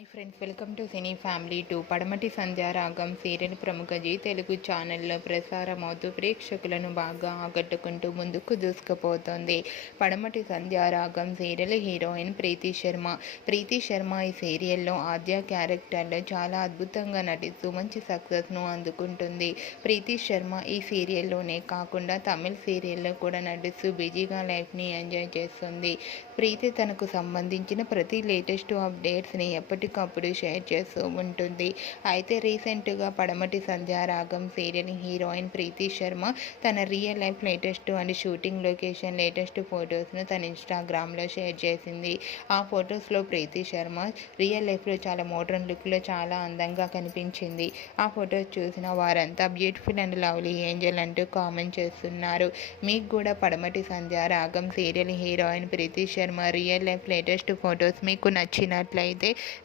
Hi friends welcome to cine family two Padamati Sandhyaragam serial ప్రముఖ G Telugu ఛానల్లో ప్రసారమవుతూ ప్రేక్షకులను బాగా ఆకట్టుకుంటూ ముందుకు దూసుకుపోతోంది. Padamati Sandhyaragam serial heroine Preethi Sharma. ప్రీతి శర్మ ఈ సీరియల్లో ఆద్య క్యారెక్టర్లో చాలా అద్భుతంగా నటిస్తూ మంచి సక్సెస్ను అందుకుంటుంది. ప్రీతి శర్మ ఈ సీరియల్లోనే కాకుండా తమిళ్ సీరియల్లో కూడా నటిస్తూ బిజీగా లైఫ్ని ఎంజాయ్ చేస్తుంది. ప్రీతి తనకు సంబంధించిన ప్రతి లేటెస్ట్ అప్డేట్స్ని ఎప్పటికప్పుడు షేర్ చేస్తూ ఉంటుంది. అయితే రీసెంట్గా పడమటి సంధ్యారాగం సీరియల్ హీరోయిన్ ప్రీతి శర్మ తన real life latest and shooting location latest ఫొటోస్ను తన ఇన్స్టాగ్రామ్లో షేర్ చేసింది. ఆ ఫొటోస్లో ప్రీతి శర్మ రియల్ లైఫ్లో చాలా మోడర్న్ లుక్లో చాలా అందంగా కనిపించింది. ఆ ఫొటోస్ చూసిన వారంతా బ్యూటిఫుల్ అండ్ లవ్లీ ఏంజల్ అంటూ కామెంట్ చేస్తున్నారు. మీకు కూడా Padamati Sandhyaragam serial heroine Preethi Sharma real life latest photos మీకు నచ్చినట్లయితే